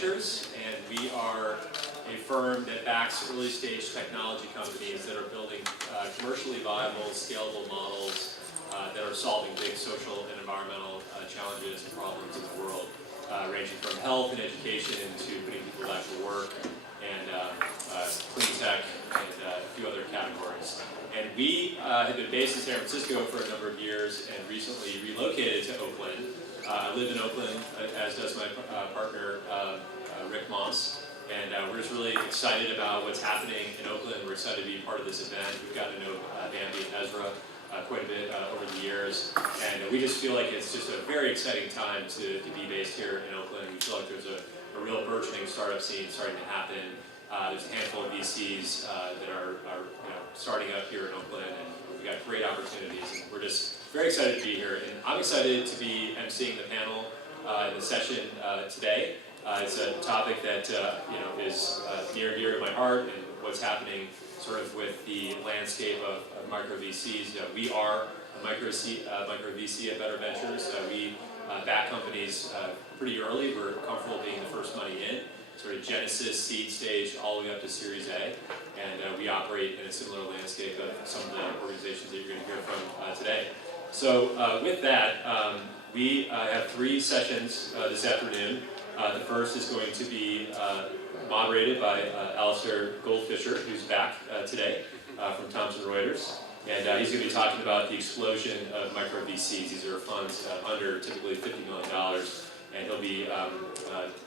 Ventures, and we are a firm that backs early stage technology companies that are building commercially viable, scalable models that are solving big social and environmental challenges and problems in the world, ranging from health and education to putting people back to work and clean tech and a few other categories. And we have been based in San Francisco for a number of years and recently relocated to Oakland. I live in Oakland, as does my partner, Rick Moss. And we're just really excited about what's happening in Oakland. We're excited to be part of this event. We've gotten to know Bambi and Ezra quite a bit over the years. And we just feel like it's just a very exciting time to be based here in Oakland. We feel like there's a real burgeoning startup scene starting to happen. There's a handful of VCs that are starting up here in Oakland, and we've got great opportunities. And we're just very excited to be here. And I'm excited to be emceeing the panel in the session today. It's a topic that is near and dear to my heart, and what's happening sort of with the landscape of micro VCs. We are a micro VC at Vator Ventures. We back companies pretty early. We're comfortable being the first money in, sort of genesis, seed stage, all the way up to Series A. And we operate in a similar landscape of some of the organizations that you're going to hear from today. So with that, we have 3 sessions this afternoon. The first is going to be moderated by Alistair Goldfisher, who's back today from Thomson Reuters. And he's going to be talking about the explosion of micro VCs. These are funds under typically $50 million. And he'll be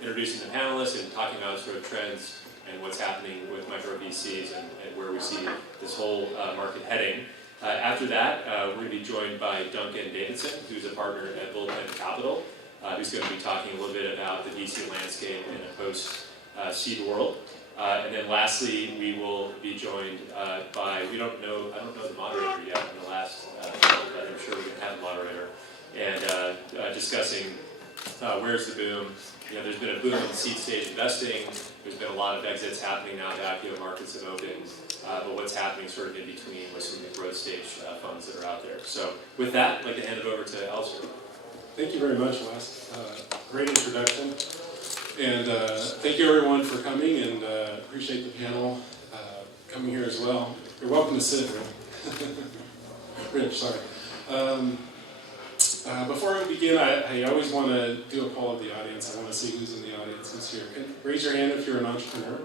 introducing the panelists and talking about sort of trends and what's happening with micro VCs and where we see this whole market heading. After that, we're going to be joined by Duncan Davidson, who's a partner at Bullpen Capital, who's going to be talking a little bit about the VC landscape in a post-seed world. And then lastly, we will be joined by, I don't know the moderator yet in the last panel, but I'm sure we can have a moderator, and discussing where's the boom. There's been a boom in seed stage investing. There's been a lot of exits happening now that IPO markets have opened. But what's happening sort of in between with some of the growth stage funds that are out there. So with that, I'd like to hand it over to Alistair. Thank you very much, Wes. Great introduction. And thank you everyone for coming, and appreciate the panel coming here as well. You're welcome to sit, Rich, sorry. Before we begin, I always want to do a poll of the audience. I want to see who's in the audience who's here. Raise your hand if you're an entrepreneur.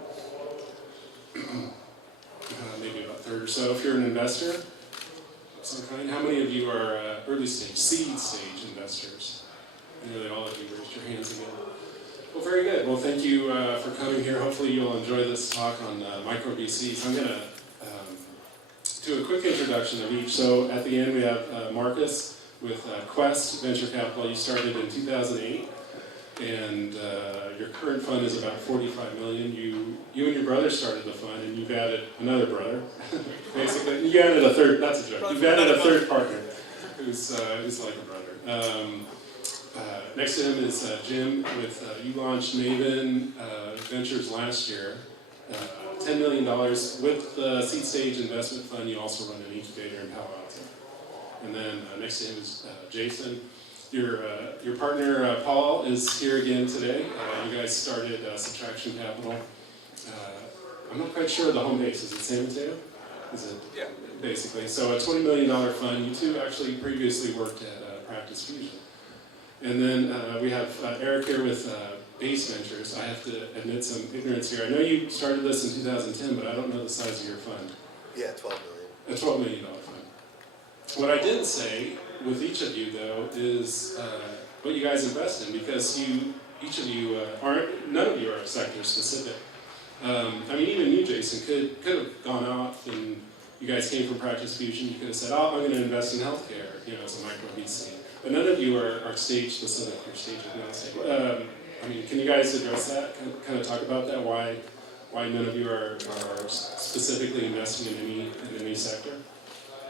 Maybe about a third or so. If you're an investor of some kind, how many of you are early stage, seed stage investors? Nearly all of you raised your hands again. Well, very good. Well, thank you for coming here. Hopefully you'll enjoy this talk on micro VCs. I'm going to do a quick introduction of each. So at the end we have Marcus with Quest Venture Capital. You started in 2008, and your current fund is about $45 million. You and your brother started the fund, and you've added another brother, basically. You added a third, that's a joke. You've added a third partner who's like a brother. Next to him is Jim with, you launched Maven Ventures last year. $10 million. With the seed stage investment fund, you also run an incubator in Palo Alto. And then next to him is Jason. Your partner, Paul, is here again today. You guys started Subtraction Capital. I'm not quite sure of the home base. Is it San Mateo? Is it? Yeah. Basically. So a $20 million fund. You two actually previously worked at Practice Fusion. And then we have Eric here with Base Ventures. I have to admit some ignorance here. I know you started this in 2010, but I don't know the size of your fund. Yeah, $12 million. A $12 million fund. What I didn't say with each of you, though, is what you guys invest in, because each of you none of you are sector specific. I mean, even you, Jason, could have gone off, and you guys came from Practice Fusion. You could have said, "Oh, I'm going to invest in healthcare," as a micro VC. But none of you are stage specific. You're stage agnostic. I mean, can you guys address that? Kind of talk about that? Why none of you are specifically investing in any sector?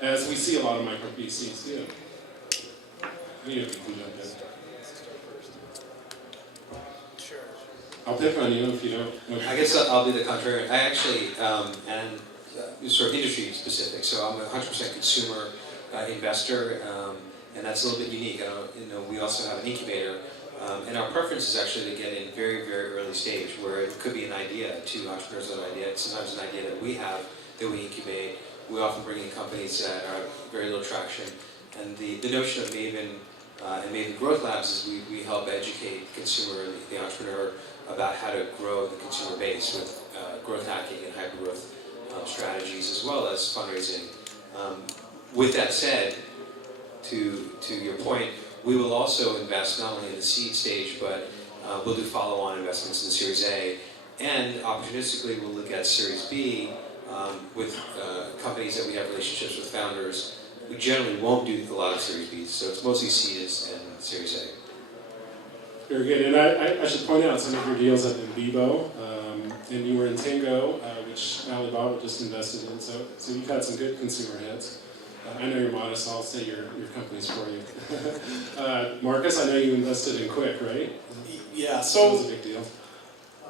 As we see a lot of micro VCs do. Any of you can jump in. Sure. I'll pick on you if you don't. I guess I'll be the contrarian. I actually am sort of industry specific, so I'm a 100% consumer investor, and that's a little bit unique. We also have an incubator And our preference is actually to get in very, very early stage, where it could be an idea to entrepreneurs, an idea, sometimes an idea that we have that we incubate. We often bring in companies that are very low traction. And the notion of Maven and Maven Growth Labs is we help educate consumer, the entrepreneur, about how to grow the consumer base with growth hacking and hyper-growth strategies, as well as fundraising. With that said, to your point, we will also invest not only in the seed stage, but we'll do follow-on investments in the Series A, and opportunistically we'll look at Series B with companies that we have relationships with founders. We generally won't do a lot of Series Bs, so it's mostly seed and Series A. Very good. And I should point out some of your deals have been Vivo, and you were in Tango, which Alibaba just invested in. So you've had some good consumer hits. I know you're modest, so I'll say your company's for you. Marcus, I know you invested in Quick, right? Yeah, That so was a big deal.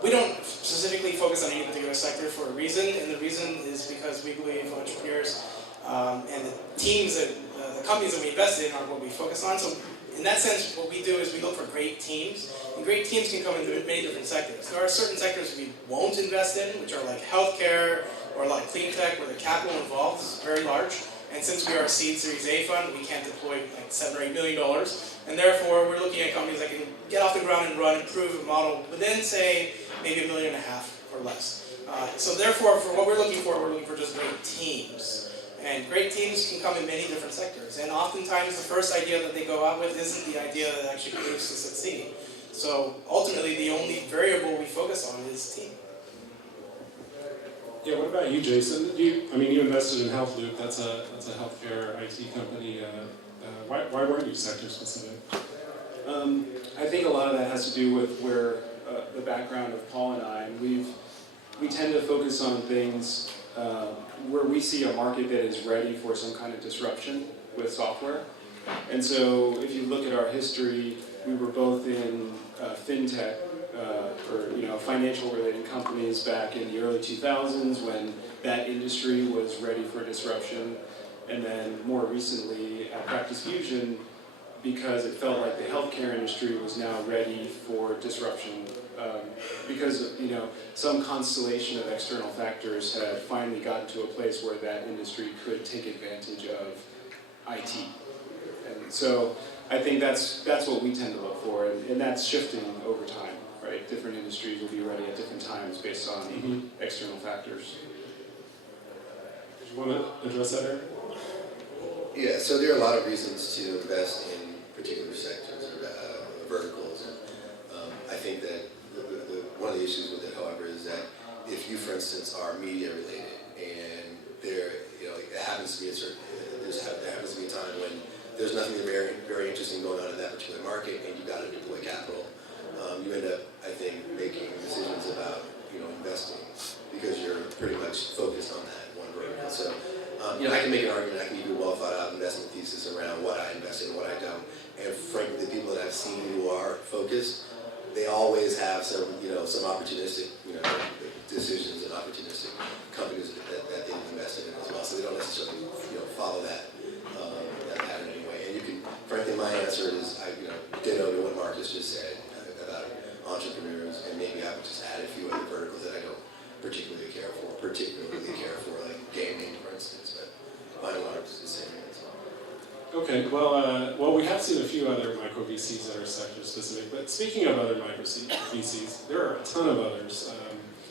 we don't specifically focus on any particular sector for a reason, and the reason is because we believe entrepreneurs and the teams that, the companies that we invest in are what we focus on. So in that sense, what we do is we look for great teams, and great teams can come in many different sectors. There are certain sectors we won't invest in, which are like healthcare or like clean tech, where the capital involved is very large. And since we are a seed Series A fund, we can't deploy like $7 or $8 million. And therefore, we're looking at companies that can get off the ground and run and prove a model within, say, maybe $1.5 million or less. So therefore, for what we're looking for just great teams. And great teams can come in many different sectors. And oftentimes, the first idea that they go out with isn't the idea that actually proves to succeed. So ultimately, the only variable we focus on is team. Yeah, what about you, Jason? You invested in HealthLoop. That's a healthcare IT company. Why weren't you sector specific? I think a lot of that has to do with where the background of Paul and I. We tend to focus on things where we see a market that is ready for some kind of disruption with software. And so, if you look at our history, we were both in fintech. Or financial-related companies back in the early 2000s when that industry was ready for disruption, and then more recently at Practice Fusion because it felt like the healthcare industry was now ready for disruption because some constellation of external factors had finally gotten to a place where that industry could take advantage of IT, and so I think that's what we tend to look for, and that's shifting over time. Right? Different industries will be ready at different times based on external factors. Do you want to address that, Eric? Yeah, so there are a lot of reasons to invest in particular sectors or verticals. And I think that one of the issues with it, however, is that if you, for instance, are media related and it happens to be there happens to be a time when there's nothing very, very interesting going on in that particular market and you've got to deploy capital. You end up, I think, making decisions about investing because you're pretty much focused on that one vertical. So, I can make an argument. I can give you a well thought out investment thesis around what I invest in and what I don't. And frankly, the people that I've seen who are focused, they always have some opportunistic decisions and opportunistic companies that they've invested in as well. So they don't necessarily follow that pattern anyway. And you can, frankly, my answer is I ditto to what Marcus just said about entrepreneurs, and maybe I would just add a few other verticals that I don't particularly care for, like gaming, for instance, but by and large, it's the same answer. Okay, well, we have seen a few other micro VCs that are sector specific, but speaking of other micro VCs, there are a ton of others.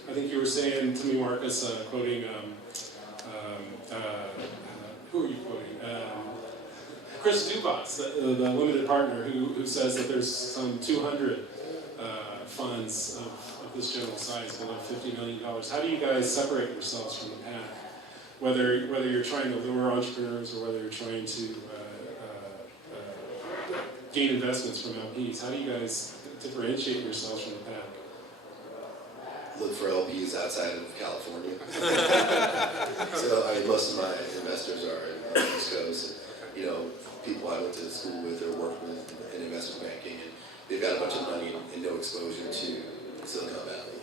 I think you were saying to me, Marcus, quoting, who are you quoting? Chris Dubas, the limited partner, who says that there's some 200 funds of this general size below $50 million. How do you guys separate yourselves from the pack? Whether you're trying to lure entrepreneurs or whether you're trying to gain investments from LPs, how do you guys differentiate yourselves from the pack? Look for LPs outside of California. So most of my investors are on the East Coast, and people I went to school with or worked with in investment banking, and they've got a bunch of money and no exposure to Silicon Valley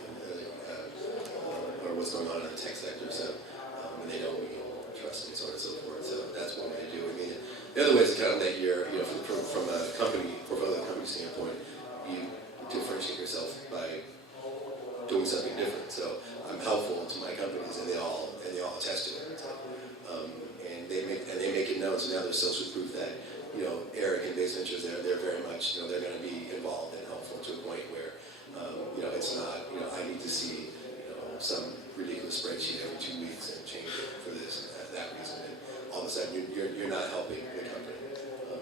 or what's going on in the tech sector. So and they don't trust and so on and so forth. So that's one way to do it. I mean, the other way is to kind of that you're, from a portfolio company standpoint, you differentiate yourself by doing something different. So I'm helpful to my companies, and they all attest to it. So, and they make it known. So now there's social proof that Eric and Base Ventures, they're very much they're going to be involved and helpful to a point where it's not I need to see some ridiculous spreadsheet every 2 weeks and change it for this that reason. And all of a sudden you're not helping the company.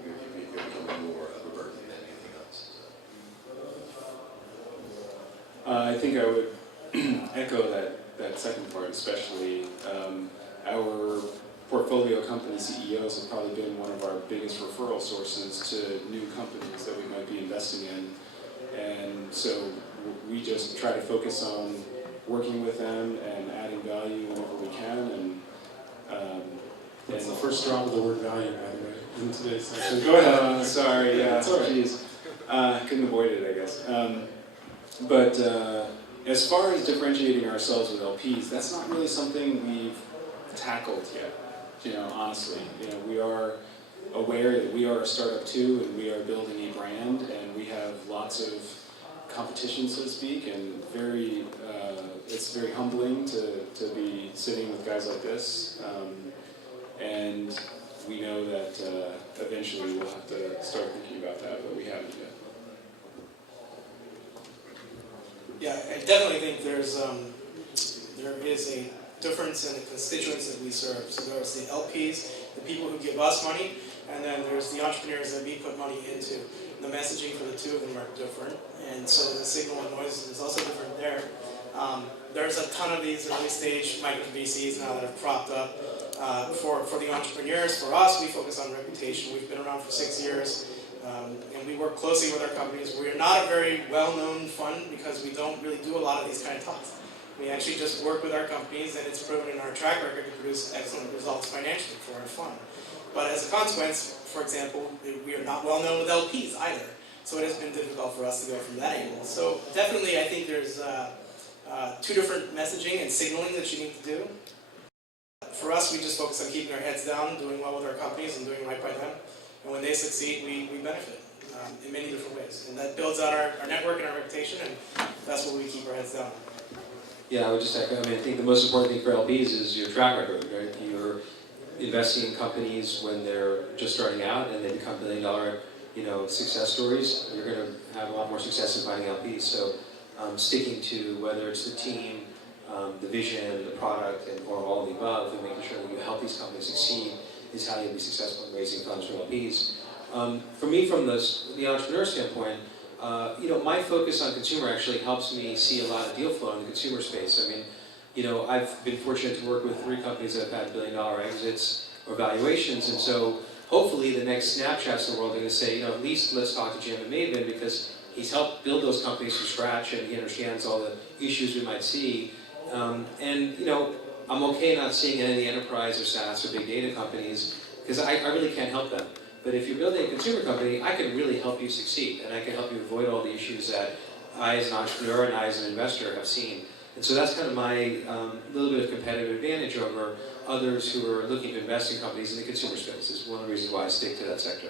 You're becoming more of a burden than anything else. I think I would echo that second part, especially. Our portfolio company CEOs have probably been one of our biggest referral sources to new companies that we might be investing in. And so we just try to focus on working with them and adding value whenever we can. That's the first drop of the word value, by the way, in today's session. Go ahead. Sorry, yeah, It's all right. geez. Couldn't avoid it, I guess. But as far as differentiating ourselves with LPs, that's not really something we've tackled yet. Honestly, we are aware that we are a startup too, and we are building a brand, and we have lots of competition, so to speak, and it's very humbling to be sitting with guys like this. And we know that eventually we'll have to start thinking about that, but we haven't yet. Yeah, I definitely think there is a difference in the constituents that we serve. So there's the LPs, the people who give us money, and then there's the entrepreneurs that we put money into. The messaging for the two of them are different, and so the signal and noise is also different there. There's a ton of these early stage micro VCs now that have propped up. For the entrepreneurs, for us, we focus on reputation. We've been around for 6 years. And we work closely with our companies. We are not a very well-known fund because we don't really do a lot of these kind of talks. We actually just work with our companies, and it's proven in our track record to produce excellent results financially for our fund. But as a consequence, for example, we are not well-known with LPs either. So it has been difficult for us to go from that angle. So definitely, I think there's two different messaging and signaling that you need to do. For us, we just focus on keeping our heads down, doing well with our companies, and doing right by them. And when they succeed, we benefit in many different ways. And that builds out our network and our reputation, and that's what we keep our heads down. Yeah, I would just echo. I think the most important thing for LPs is your track record, right? You're investing in companies when they're just starting out and they become billion-dollar, success stories. You're going to have a lot more success in finding LPs. So, sticking to whether it's the team, the vision, the product, or all of the above, and making sure that you help these companies succeed is how you'll be successful in raising funds from LPs. For me, from the entrepreneur standpoint, my focus on consumer actually helps me see a lot of deal flow in the consumer space. I've been fortunate to work with 3 companies that have had billion-dollar exits or valuations, and so hopefully the next Snapchats in the world are going to say, at least let's talk to Jim and Maven because he's helped build those companies from scratch and he understands all the issues we might see. I'm okay not seeing any of the enterprise or SaaS or big data companies because I really can't help them. But if you're building a consumer company, I can really help you succeed and I can help you avoid all the issues that I as an entrepreneur and I as an investor have seen. And so that's kind of my little bit of competitive advantage over others who are looking to invest in companies in the consumer space. Is one of the reasons why I stick to that sector.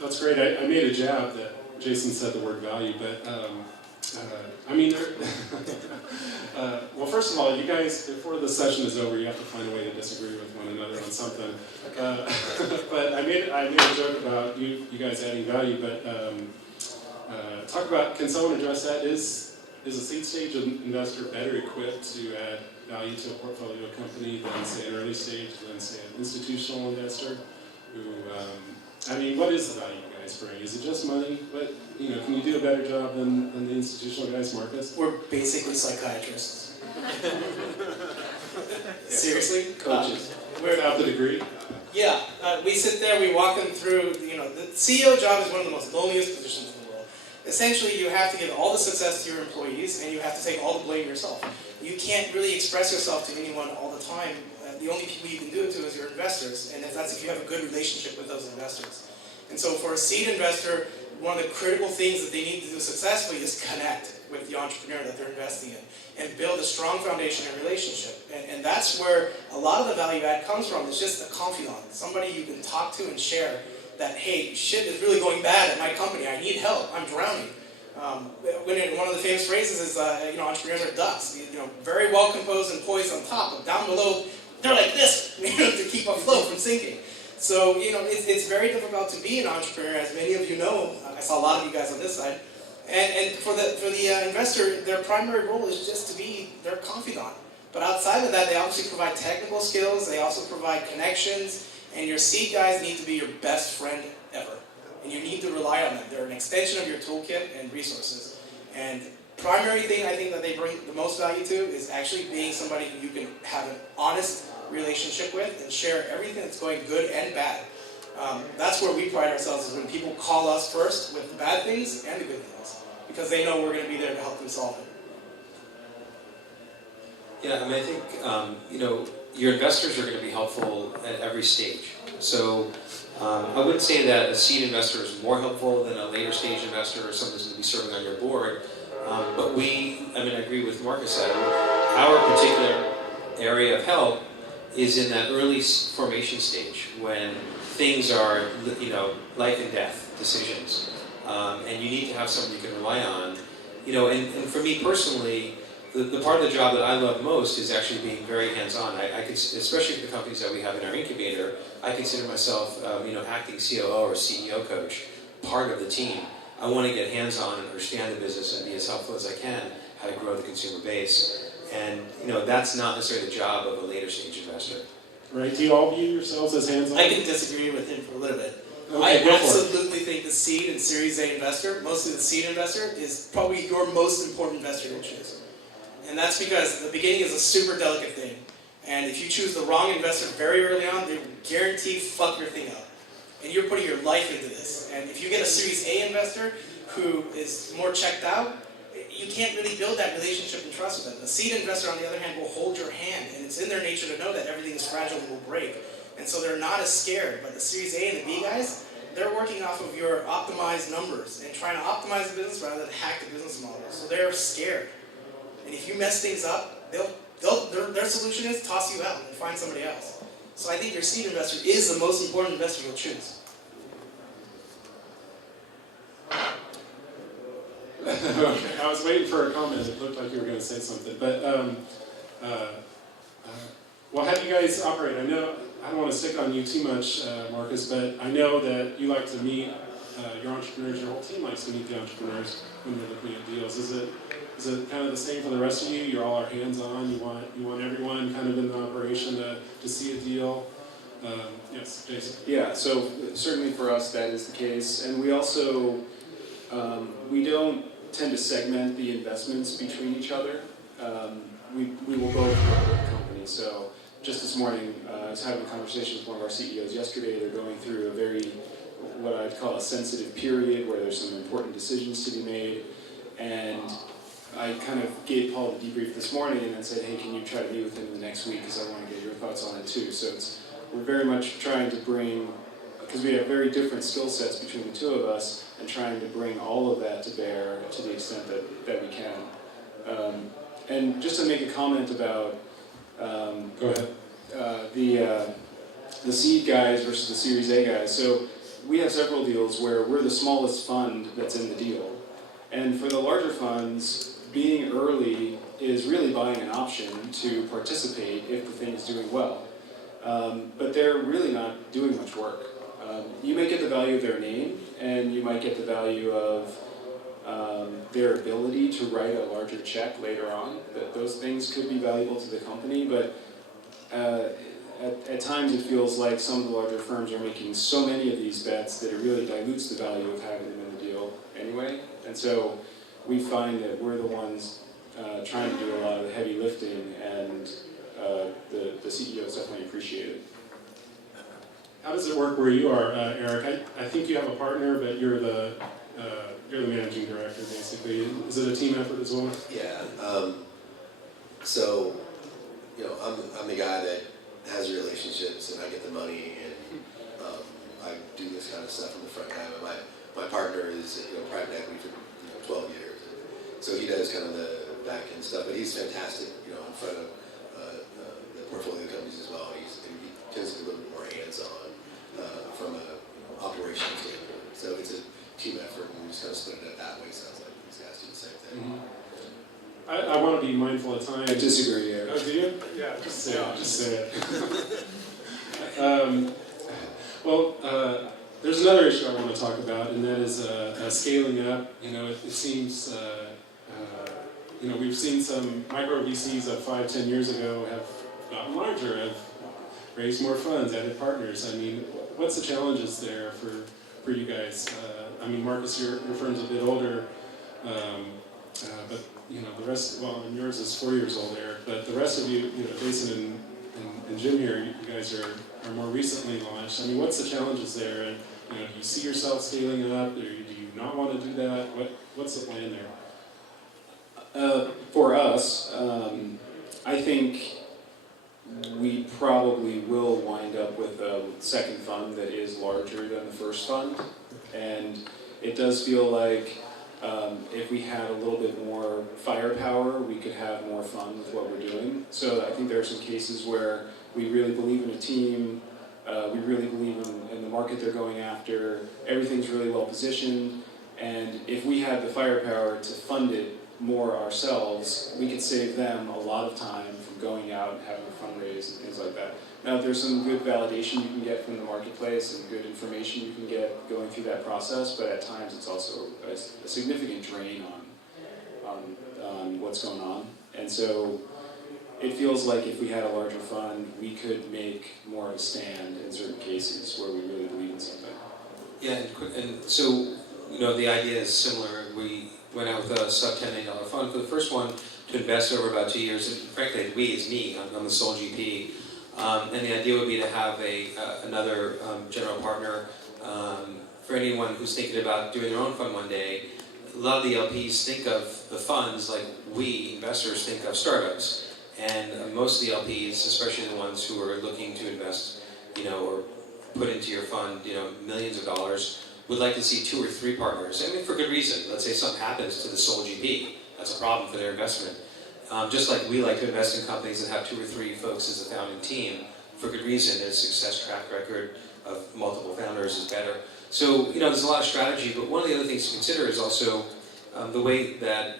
That's great. I made a jab that Jason said the word value, but well, first of all, you guys, before the session is over, you have to find a way to disagree with one another on something. But I made a joke about you guys adding value, but talk about, can someone address that? Is a seed stage investor better equipped to add value to a portfolio company than, say, an early stage, than, say, an institutional investor who, what is the value you guys bring? Is it just money? What, can you do a better job than the institutional guys, Marcus? We're basically psychiatrists. Seriously? Coaches. Without the degree? Yeah, we sit there, we walk them through, the CEO job is one of the most loneliest positions in the world. Essentially, you have to give all the success to your employees, and you have to take all the blame yourself. You can't really express yourself to anyone all the time. The only people you can do it to is your investors, and that's if you have a good relationship with those investors. And so for a seed investor, one of the critical things that they need to do successfully is connect with the entrepreneur that they're investing in and build a strong foundation and relationship. And that's where a lot of the value add comes from. It's just a confidant, somebody you can talk to and share that, hey, shit is really going bad at my company. I need help. I'm drowning. One of the famous phrases is, entrepreneurs are ducks. Very well composed and poised on top, but down below, they're like this, to keep afloat from sinking. So, it's very difficult to be an entrepreneur, as many of you know. I saw a lot of you guys on this side. And for the investor, their primary role is just to be their confidant. But outside of that, they obviously provide technical skills, they also provide connections, and your seed guys need to be your best friend ever. And you need to rely on them. They're an extension of your toolkit and resources. And primary thing I think that they bring the most value to is actually being somebody who you can have an honest relationship with and share everything that's going good and bad. That's where we pride ourselves, is when people call us first with the bad things and the good things, because they know we're going to be there to help them solve it. Yeah, I think, your investors are going to be helpful at every stage. So I wouldn't say that a seed investor is more helpful than a later stage investor or someone who's going to be serving on your board. But I agree with Marcus said, our particular area of help is in that early formation stage when things are, life and death decisions. And you need to have someone you can rely on. And for me personally, the part of the job that I love most is actually being very hands-on. Especially for the companies that we have in our incubator, I consider myself, acting COO or CEO coach, part of the team. I want to get hands-on and understand the business and be as helpful as I can, how to grow the consumer base. And, that's not necessarily the job of a later stage investor. Right, do you all view yourselves as hands-on? I can disagree with him for a little bit. Okay, I absolutely think the seed and Series A investor, mostly the seed investor, is probably your most important investor to choose. And that's because the beginning is a super delicate thing. And if you choose the wrong investor very early on, they guarantee fuck your thing up. And you're putting your life into this. And if you get a Series A investor who is more checked out, you can't really build that relationship and trust with them. The seed investor, on the other hand, will hold your hand. And it's in their nature to know that everything is fragile and will break. And so they're not as scared. But the Series A and the B guys, they're working off of your optimized numbers and trying to optimize the business rather than hack the business model. So they're scared. And if you mess things up, their solution is toss you out and find somebody else. So I think your seed investor is the most important investor you'll choose. Okay, I was waiting for a comment. It looked like you were going to say something. But, how do you guys operate? I don't want to stick on you too much, Marcus, but I know that you like to meet your entrepreneurs. Your whole team likes to meet the entrepreneurs when you're looking at deals. Is it kind of the same for the rest of you? You're all hands-on. You want everyone kind of in the operation to see a deal. Yes, Jason. Yeah, so certainly for us that is the case, and we also we don't tend to segment the investments between each other. We will both work with the company. So just this morning, I was having a conversation with one of our CEOs yesterday. They're going through a very, what I'd call a sensitive period where there's some important decisions to be made. And I kind of gave Paul the debrief this morning and then said, hey, can you try to meet with him in the next week because I want to get your thoughts on it too. So we're very much trying to bring, because we have very different skill sets between the two of us, and trying to bring all of that to bear to the extent that we can. And just to make a comment about Go ahead. The seed guys versus the Series A guys. So we have several deals where we're the smallest fund that's in the deal. And for the larger funds, being early is really buying an option to participate if the thing is doing well. But they're really not doing much work. You may get the value of their name, and you might get the value of their ability to write a larger check later on. Those things could be valuable to the company, but at times it feels like some of the larger firms are making so many of these bets that it really dilutes the value of having them in the deal anyway. And so we find that we're the ones trying to do a lot of the heavy lifting, and the CEOs definitely appreciate it. How does it work where you are, Eric? I think you have a partner, but you're the managing director, basically. Is it a team effort as well? Yeah. So, I'm the guy that has relationships, and I get the money, and I do this kind of stuff in the front end. My partner is private equity for 12 years, so he does kind of the back end stuff. But he's fantastic, in front of the portfolio companies as well. He tends to be a little bit more hands-on from a operations I want to be mindful of time. I disagree, Eric. Oh, do you? Yeah, just say it. Just say it. There's another issue I want to talk about, and that is scaling up. You know, it seems, you know, we've seen some micro VCs of 5-10 years ago have gotten larger, have raised more funds, added partners. I mean, what's the challenges there for you guys? I mean, Marcus, your firm's a bit older, but you know, the rest, well, and yours is 4 years old, Eric, but the rest of you, you know, Jason and Jim here, you guys are more recently launched. I mean, what's the challenges there? And, you know, do you see yourself scaling up, or do you not want to do that? What's the plan there? For us, I think we probably will wind up with a second fund that is larger than the first fund, and it does feel like if we had a little bit more firepower, we could have more fun with what we're doing. So I think there are some cases where we really believe in a team, we really believe in the market they're going after, everything's really well positioned, and if we had the firepower to fund it more ourselves, we could save them a lot of time from going out and having a fundraise and things like that. Now, there's some good validation you can get from the marketplace and good information you can get going through that process, but at times it's also a significant drain on what's going on. And so it feels like if we had a larger fund, we could make more of a stand in certain cases where we really believe in something. Yeah, and so, you know, the idea is similar. We went out with a sub $10 million fund for the first one to invest over about 2 years. And frankly, we is me. I'm the sole GP. And the idea would be to have another general partner. For anyone who's thinking about doing their own fund one day, a lot of the LPs think of the funds like we, investors, think of startups. And most of the LPs, especially the ones who are looking to invest, you know, or put into your fund, you know, millions of dollars, would like to see 2 or 3 partners. I mean, for good reason. Let's say something happens to the sole GP. That's a problem for their investment. Just like we like to invest in companies that have 2 or 3 folks as a founding team, for good reason. Their success track record of multiple founders is better. So, you know, there's a lot of strategy, but one of the other things to consider is also the way that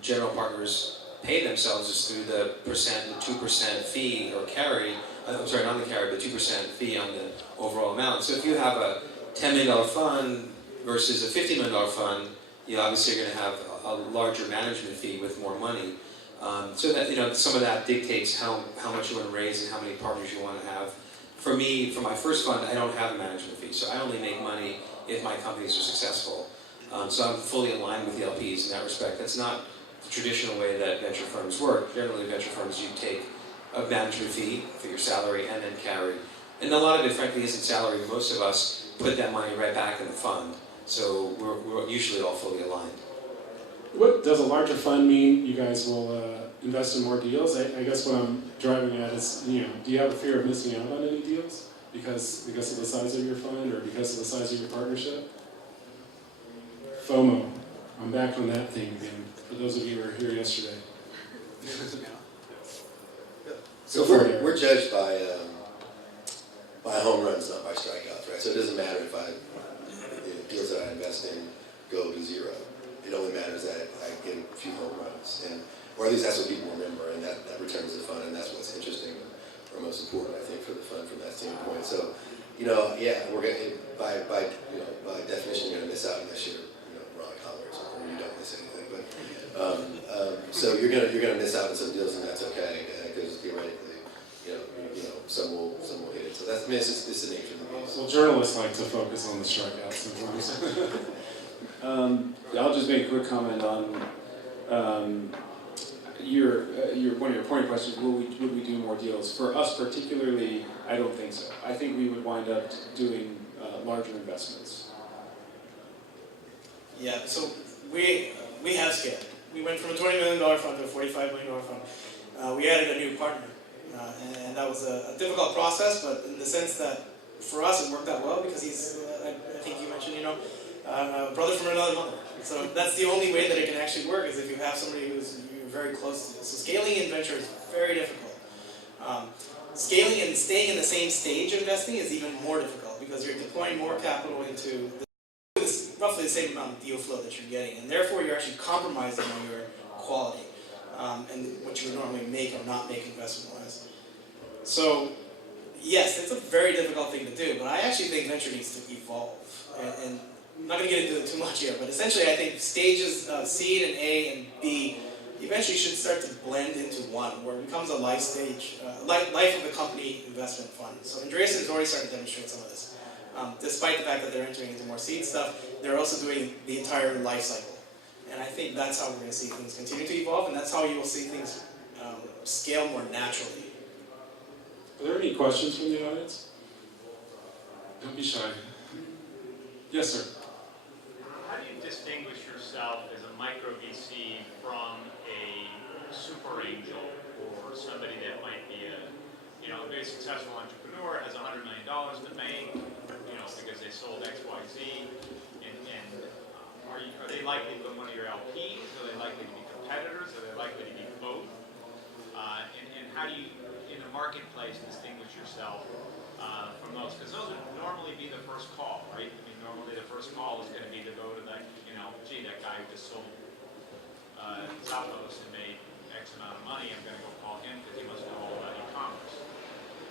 general partners pay themselves is through the 2% fee or carry. I'm sorry, not the carry, but 2% fee on the overall amount. So if you have a $10 million fund versus a $50 million fund, you obviously are going to have a larger management fee with more money. So that, you know, some of that dictates how much you want to raise and how many partners you want to have. For me, for my first fund, I don't have a management fee, so I only make money if my companies are successful. So I'm fully aligned with the LPs in that respect. That's not the traditional way that venture firms work. Generally, venture firms, you take a management fee for your salary and then carry. And a lot of it, frankly, isn't salary. Most of us put that money right back in the fund. So we're usually all fully aligned. What does a larger fund mean? You guys will invest in more deals? I guess what I'm driving at is, you know, do you have a fear of missing out on any deals because of the size of your fund or because of the size of your partnership? FOMO. I'm back on that thing again, for those of you who were here yesterday. So we're judged by home runs, not by strikeouts, right? So it doesn't matter if the deals that I invest in go to 0. It only matters that I get a few home runs, or at least that's what people remember, and that returns the fund, and that's what's interesting or most important, I think, for the fund from that standpoint. So, you know, yeah, we're going by definition, you're going to miss out unless you're, you know, Ron Collins or you don't miss anything. But so you're going to miss out on some deals, and that's okay because theoretically, you know, some will hit it. So that's, I mean, it's the nature of the beast. Well, journalists like to focus on the strikeouts sometimes. I'll just make a quick comment on one of your point questions. Would we do more deals? For us particularly, I don't think so. I think we would wind up doing larger investments. Yeah, so we have scaled. We went from a $20 million fund to a $45 million fund. We added a new partner, and that was a difficult process, but in the sense that for us it worked out well because he's, I think you mentioned, you know, a brother from another mother. So that's the only way that it can actually work is if you have somebody who's you're very close to. So scaling in venture is very difficult. Scaling and staying in the same stage investing is even more difficult because you're deploying more capital into roughly the same amount of deal flow that you're getting, and therefore you're actually compromising on your quality. and what you would normally make or not make investment-wise. So, yes, it's a very difficult thing to do, but I actually think venture needs to evolve. And I'm not going to get into it too much here, but essentially I think stages seed and A and B eventually should start to blend into one, where it becomes a life stage, life of the company investment fund. So Andreessen has already started to demonstrate some of this. Despite the fact that they're entering into more seed stuff, they're also doing the entire life cycle. And I think that's how we're going to see things continue to evolve, and that's how you will see things scale more naturally. Are there any questions from the audience? Don't be shy. Yes, sir. How do you distinguish yourself as a micro VC from a super angel or somebody that might be a very successful entrepreneur, has $100 million in the bank, because they sold X, Y, Z, and are they likely to be one of your LPs? Are they likely to be competitors? Are they likely to be both? And how do you, in the marketplace, distinguish yourself from those? Because those would normally be the first call, right? I mean, normally the first call is going to be to go to that, gee, that guy who just sold Zappos and made X amount of money, I'm going to go call him because he must know all about e-commerce.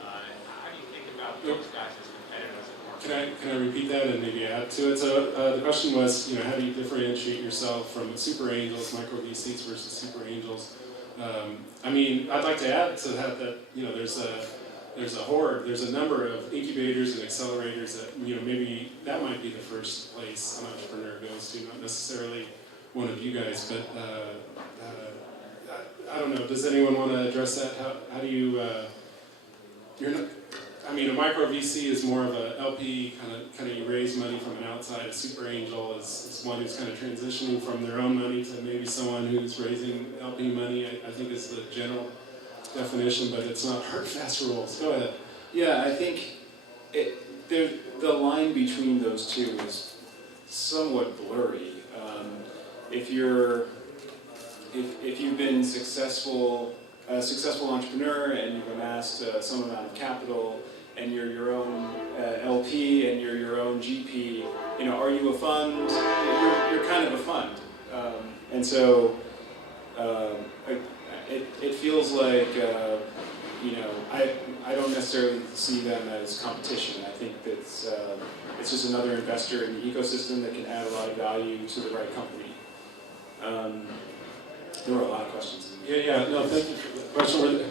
How do you think about those guys as competitors in the market? Can I repeat that and maybe add to it? So the question was, how do you differentiate yourself from super angels, micro VCs versus super angels? I'd like to add to that there's a number of incubators and accelerators that maybe that might be the first place an entrepreneur goes to, not necessarily one of you guys, but I don't know. Does anyone want to address that? How do you? A micro VC is more of a LP kind of you raise money from an outside. A super angel is one who's kind of transitioning from their own money to maybe someone who's raising LP money. I think is the general definition, but it's not hard, fast rules. Go ahead. Yeah, I think the line between those two is somewhat blurry. If you've been a successful entrepreneur and you've amassed some amount of capital and you're your own LP and you're your own GP, are you a fund? You're kind of a fund, and so it feels like I don't necessarily see them as competition. I think it's just another investor in the ecosystem that can add a lot of value to the right company. There were a lot of questions. Yeah. No, thank you for the question.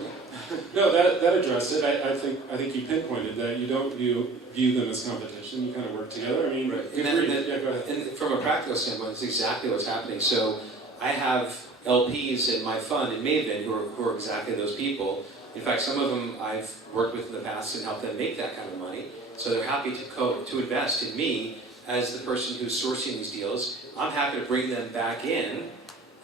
No, that addressed it. I think you pinpointed that you don't view them as competition. You kind of work together. Right. Yeah, go ahead. And from a practical standpoint, it's exactly what's happening. So I have LPs in my fund in Maven who are exactly those people. In fact, some of them I've worked with in the past and helped them make that kind of money. So they're happy to invest in me as the person who's sourcing these deals. I'm happy to bring them back in.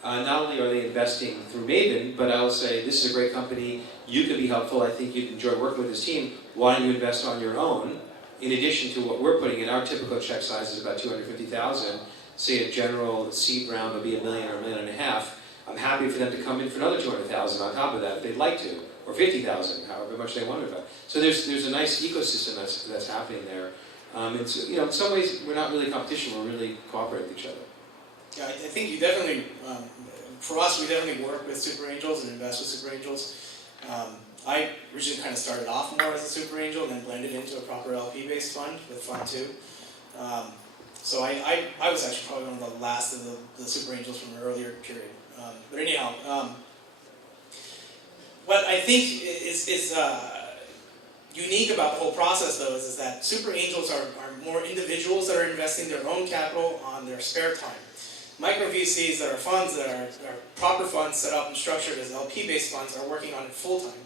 Not only are they investing through Maven, but I'll say, this is a great company, you could be helpful, I think you'd enjoy working with this team, why don't you invest on your own? In addition to what we're putting in, our typical check size is about $250,000, say a general seed round will be $1 million or $1.5 million. I'm happy for them to come in for another $200,000 on top of that if they'd like to, or $50,000, however much they want to invest. So there's a nice ecosystem that's happening there. And so, in some ways, we're not really competition, we're really cooperating with each other. Yeah, I think you definitely, for us, we definitely work with super angels and invest with super angels. I originally kind of started off more as a super angel and then blended into a proper LP-based fund with Fund 2. So I was actually probably one of the last of the super angels from an earlier period. But anyhow, what I think is unique about the whole process, though, is that super angels are more individuals that are investing their own capital on their spare time. Micro VCs that are funds that are proper funds set up and structured as LP-based funds are working on it full-time.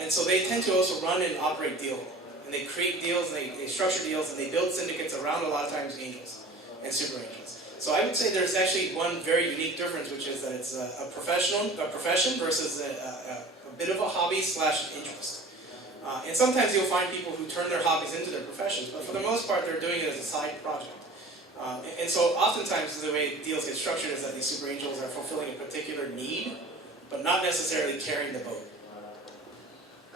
And so they tend to also run and operate deal. And they create deals, and they structure deals, and they build syndicates around a lot of times angels and super angels. So I would say there's actually one very unique difference, which is that it's a profession versus a bit of a hobby/interest. And sometimes you'll find people who turn their hobbies into their professions, but for the most part they're doing it as a side project. And so oftentimes the way deals get structured is that these super angels are fulfilling a particular need, but not necessarily carrying the boat.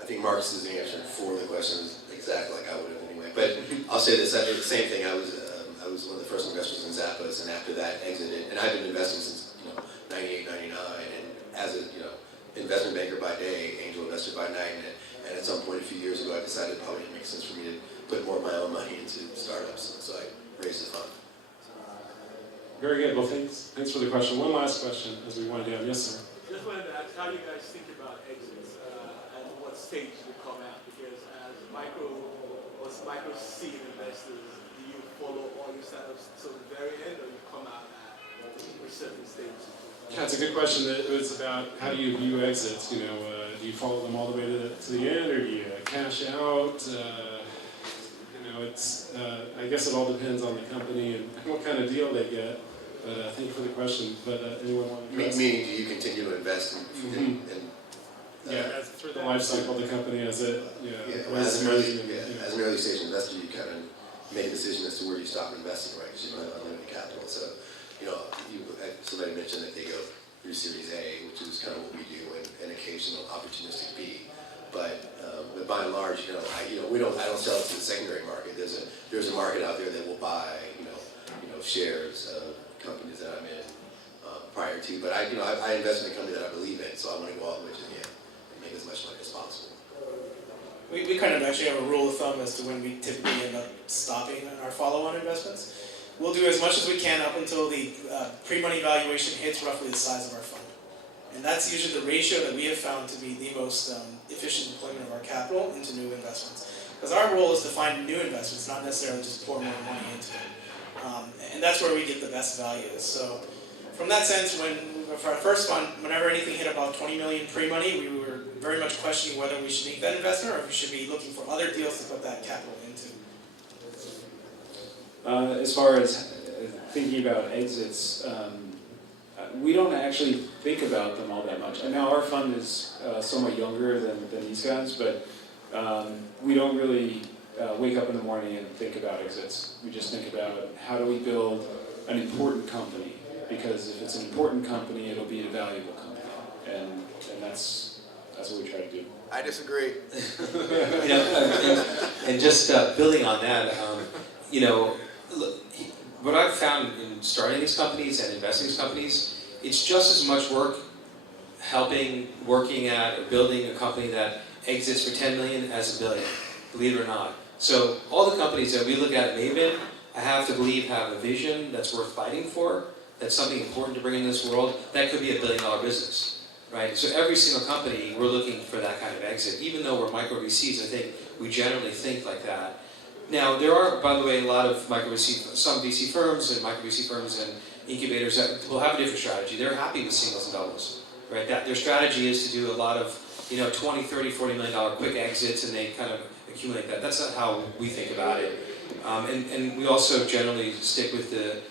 I think Marcus's answer for the question is exactly like I would have anyway. But I'll say this, I did the same thing. I was one of the first investors in Zappos, and after that exited, and I've been investing since 98, 99, and as a investment banker by day, angel investor by night, and at some point a few years ago I decided it probably makes sense for me to put more of my own money into startups, so I raised a fund. Very good. Well, thanks for the question. One last question as we wind down. Yes, sir. Just wanted to ask how you guys think about exits and what stage you come at, because as micro seed investors, do you follow all your startups to the very end, or you come out at a certain stage? Yeah, it's a good question. It was about how do you view exits? Do you follow them all the way to the end, or do you cash out? I guess it all depends on the company and what kind of deal they get. But thank you for the question. But anyone want to address? Meaning, do you continue to invest in Through the life cycle of the company as it, as an early stage investor, you kind of make a decision as to where you stop investing, right? Because you don't have unlimited capital. So, somebody mentioned that they go through Series A, which is kind of what we do, and occasional opportunistic B. But by and large, I don't sell it to the secondary market. There's a market out there that will buy, shares of companies that I'm in prior to. But I invest in a company that I believe in, so I want to go all the way to the end and make as much money as possible. We kind of actually have a rule of thumb as to when we typically end up stopping our follow-on investments. We'll do as much as we can up until the pre-money valuation hits roughly the size of our fund. And that's usually the ratio that we have found to be the most efficient deployment of our capital into new investments. Because our role is to find new investments, not necessarily just pour more money into it. And that's where we get the best value. So from that sense, for our first fund, whenever anything hit about 20 million pre-money, we were very much questioning whether we should make that investment or if we should be looking for other deals to put that capital into. As far as thinking about exits, we don't actually think about them all that much. And now our fund is somewhat younger than these guys, but we don't really wake up in the morning and think about exits. We just think about how do we build an important company, because if it's an important company, it'll be a valuable company, and that's what we try to do. I disagree. And just building on that, what I've found in starting these companies and investing in these companies, it's just as much work working at or building a company that exits for 10 million as $1 billion, believe it or not. So all the companies that we look at Maven, I have to believe have a vision that's worth fighting for, that's something important to bring into this world, that could be $1 billion business, right? So every single company, we're looking for that kind of exit. Even though we're micro VCs, I think we generally think like that. Now, there are, by the way, a lot of some VC firms and micro VC firms and incubators that will have a different strategy. They're happy with singles and doubles, right? Their strategy is to do a lot of, $20, $30, $40 million quick exits, and they kind of accumulate that. That's not how we think about it. And we also generally stick with the,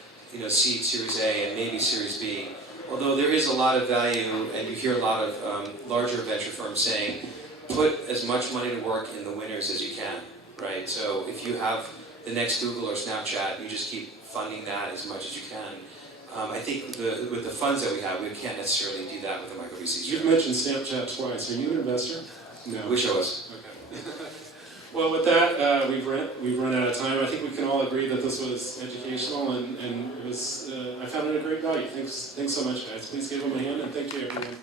seed, Series A, and maybe Series B. Although there is a lot of value, and you hear a lot of larger venture firms saying, put as much money to work in the winners as you can, right? So if you have the next Google or Snapchat, you just keep funding that as much as you can. I think with the funds that we have, we can't necessarily do that with the micro VCs. You've mentioned Snapchat twice. Are you an investor? No. Wish I was. Okay. Well, with that, we've run out of time. I think we can all agree that this was educational, and it was. I found it a great value. Thanks so much, guys. Please give them a hand, and thank you, everyone.